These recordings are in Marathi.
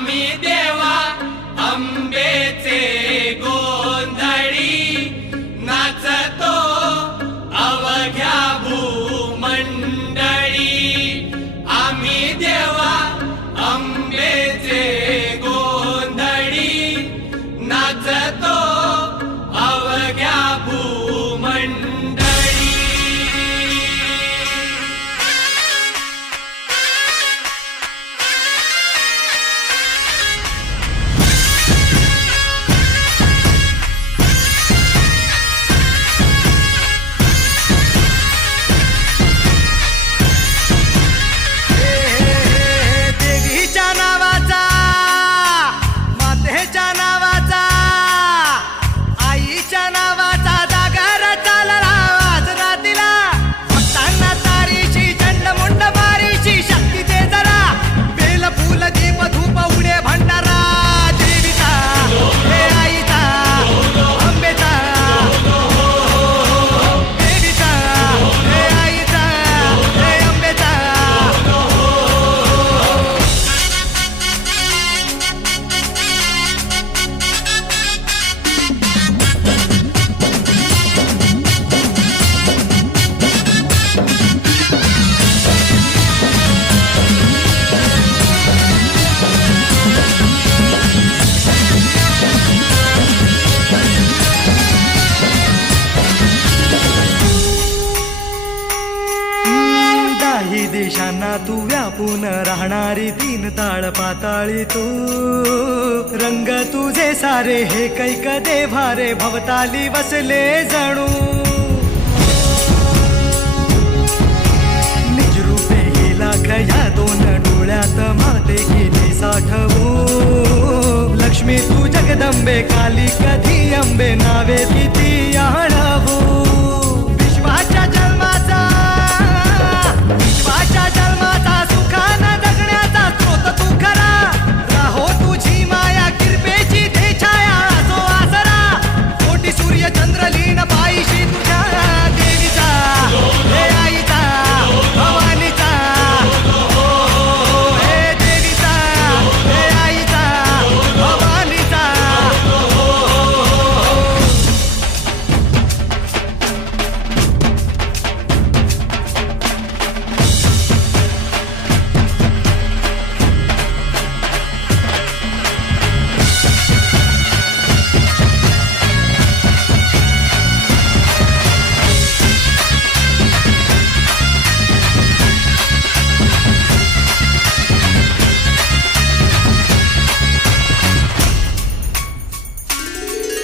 आम्ही देवा अंबेचे गोंधळी नाचतो अवघ्या भूमंडळी। आम्ही देवा अंबेचे गोंधळी नाचतो अवघ्या भूमंडळी। देवीच्या नावाचा, मातेच्या नावाचा, आईच्या नावाचा जागर चालला आज रातीला। भक्तांना तारीची चंडमुंड मारीची शक्ती दे जरा, बेल फूल दीप धूप उडे भंडारा। देवीचा हे आईचा अंबेचा, देवीचा हे आईचा हे अंबेचा। दाही देशांना तू व्यापून राहणारी तीन ताळ पाताळी तू। रंग तुझे सारे हे कैक देभारे भवताली बसले जणू। निजरूपे ही लाख या दोन डोळ्यात माते गेली साठवू। लक्ष्मी तू जगदंबे काली कधी अंबे नावे किती आळवू। विश्वाच्या जन्माचा, विश्वाच्या जन्माचा सुखानं जगण्याचा स्रोत तू खरा। राहो तुझी माया कृपेची दे छाया असो आसरा। कोटी सूर्य चंद्र लीन पायीशी तुझ्या। देवीचा हे आईचा भवानीचा, हे देवीचा हे आईचा भवानीचा।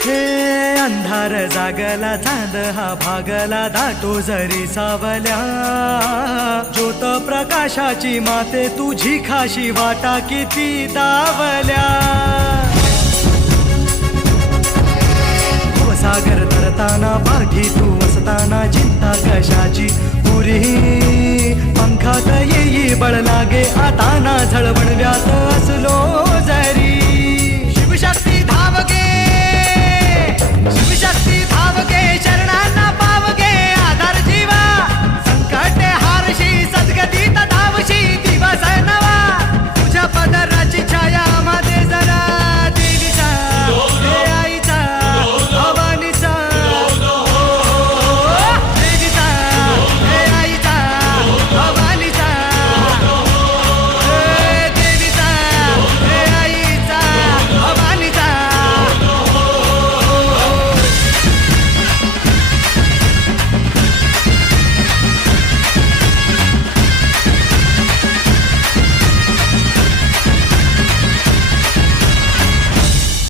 हे अंधार जागला चांद हा भागला दाटो जरी सावल्या। ज्योत प्रकाशाची माते तुझी खाशी वाटा किती दावल्या। सागर तरताना पाठी तू असताना चिंता कशाची पुरी। पंखात येई बळ लागे आता ना झळवणव्यात असलो